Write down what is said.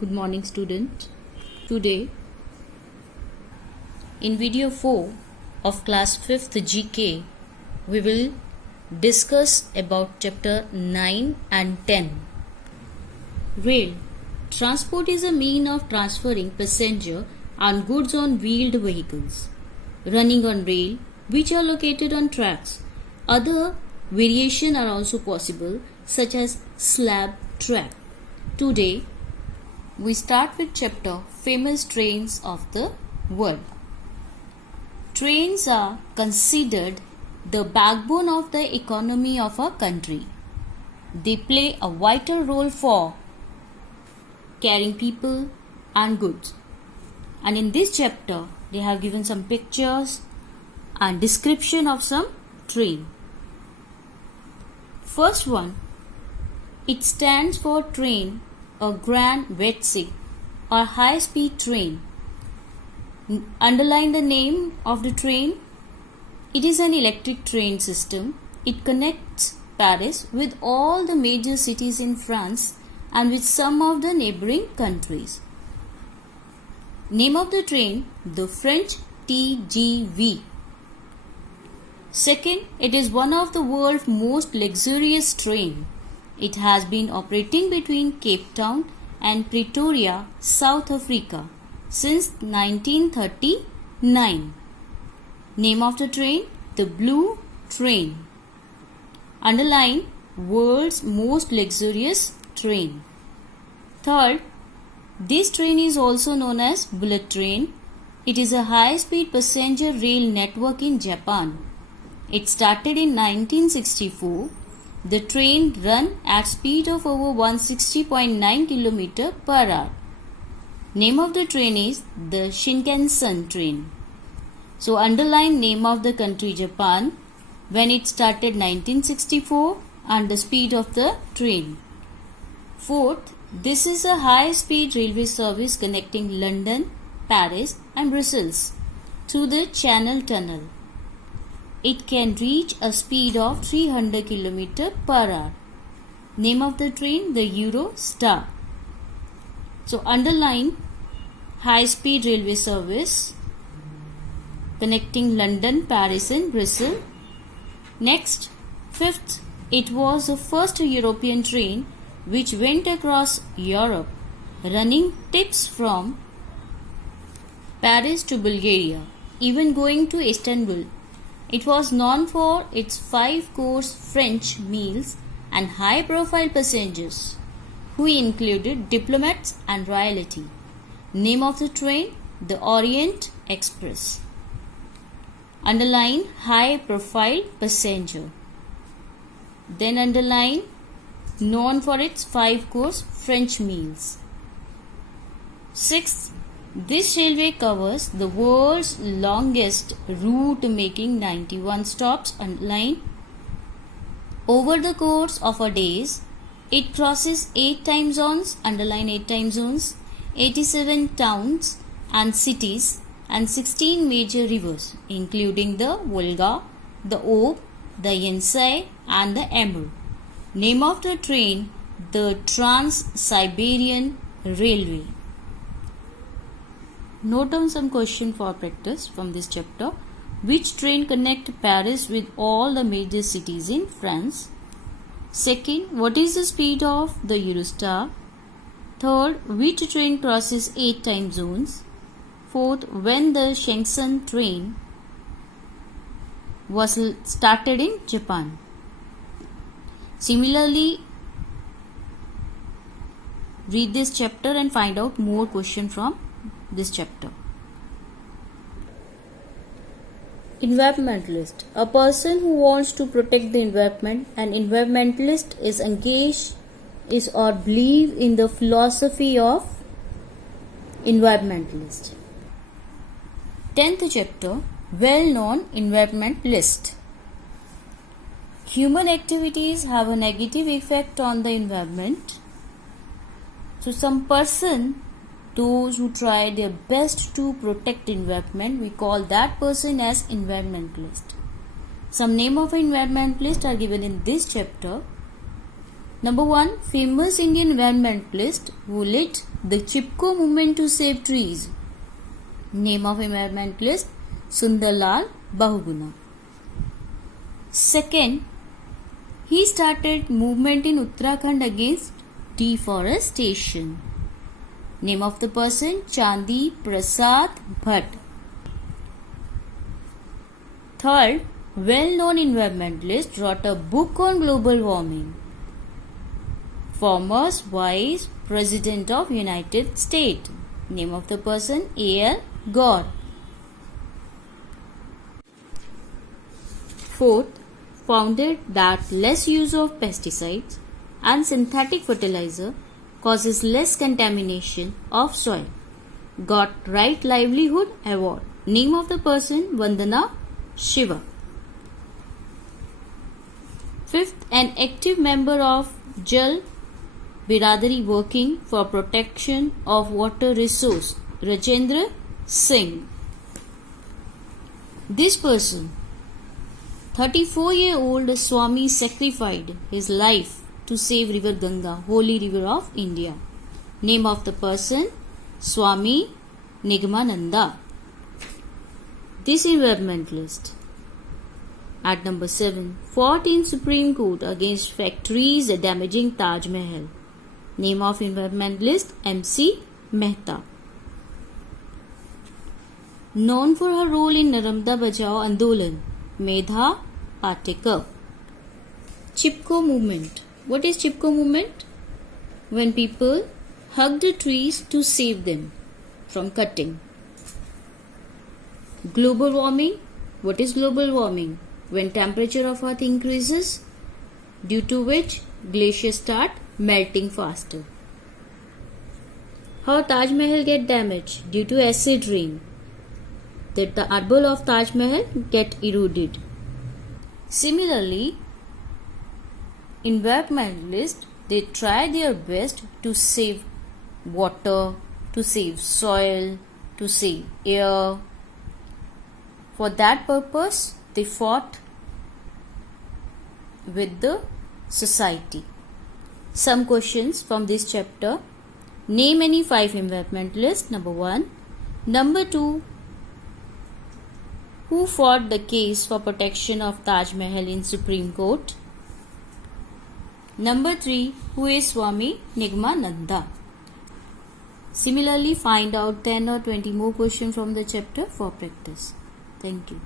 Good morning, student. Today, in video 4 of class 5th GK, we will discuss about chapter 9 and 10. Rail. Transport is a mean of transferring passenger and goods on wheeled vehicles running on rail which are located on tracks. Other variations are also possible, such as slab track. Today, we start with chapter Famous Trains of the World. Trains are considered the backbone of the economy of a country. They play a vital role for carrying people and goods. And in this chapter, they have given some pictures and description of some train. First one, it stands for train, a grand Wetzel or high-speed train. Underline the name of the train. It is an electric train system. It connects Paris with all the major cities in France and with some of the neighboring countries. Name of the train, the French TGV. Second, it is one of the world's most luxurious train. It has been operating between Cape Town and Pretoria, South Africa since 1939. Name of the train, the Blue Train. Underline, world's most luxurious train. Third, this train is also known as bullet train. It is a high-speed passenger rail network in Japan. It started in 1964. The train run at speed of over 160.9 km per hour. Name of the train is the Shinkansen train. So underline name of the country Japan, when it started 1964 and the speed of the train. Fourth, this is a high-speed railway service connecting London, Paris and Brussels through the Channel Tunnel. It can reach a speed of 300 km per hour. Name of the train, the Eurostar. So underline high-speed railway service connecting London, Paris and Brussels. Next, fifth, it was the first European train which went across Europe, running tips from Paris to Bulgaria, even going to Istanbul. It was known for its 5-course French meals and high-profile passengers, who included diplomats and royalty. Name of the train, the Orient Express. Underline high-profile passenger. Then underline known for its 5-course French meals. Sixth, this railway covers the world's longest route, making 91 stops. Underline over the course of a day. It crosses 8 time zones. Underline 8 time zones, 87 towns and cities and 16 major rivers, including the Volga, the Ob, the Yenisei and the Amur. Name of the train, the Trans-Siberian Railway. Note down some question for practice from this chapter. Which train connect Paris with all the major cities in France? Second, what is the speed of the Eurostar? Third, which train crosses 8 time zones? Fourth, when the Shinkansen train was started in Japan? Similarly, read this chapter and find out more questions from this chapter. Environmentalist. A person who wants to protect the environment. An environmentalist is engaged or believe in the philosophy of environmentalist. 10th chapter, well-known environmentalist. Human activities have a negative effect on the environment. So some person, those who try their best to protect environment, we call that person as environmentalist. Some name of environmentalist are given in this chapter. Number 1. Famous Indian environmentalist who led the Chipko movement to save trees. Name of environmentalist Sundarlal Bahuguna. Second, he started movement in Uttarakhand against deforestation. Name of the person Chandi Prasad Bhatt. Third, well-known environmentalist wrote a book on global warming. Former Vice President of United States. Name of the person A.L. Gore. Fourth, founded that less use of pesticides and synthetic fertilizer causes less contamination of soil. Got Right Livelihood Award. Name of the person Vandana Shiva. Fifth, an active member of Jal Biradari working for protection of water resource, Rajendra Singh. This person, 34-year-old Swami, sacrificed his life to save river Ganga, holy river of India. Name of the person, Swami Nigmananda. This environmentalist. At number 7, fought in Supreme Court against factories damaging Taj Mahal. Name of environmentalist M.C. Mehta. Known for her role in Narmada Bachao Andolan, Medha Patekar. Chipko movement. What is Chipko movement? When people hug the trees to save them from cutting. Global warming. What is global warming? When temperature of earth increases, due to which glaciers start melting faster. How Taj Mahal get damaged? Due to acid rain. That the marble of Taj Mahal get eroded. Similarly, environmentalists, they try their best to save water, to save soil, to save air. For that purpose, they fought with the society. Some questions from this chapter. Name any 5 environmentalists. Number 1. Number 2. Who fought the case for protection of Taj Mahal in Supreme Court? Number 3. Who is Swami Nigmananda? Similarly, find out 10 or 20 more questions from the chapter for practice. Thank you.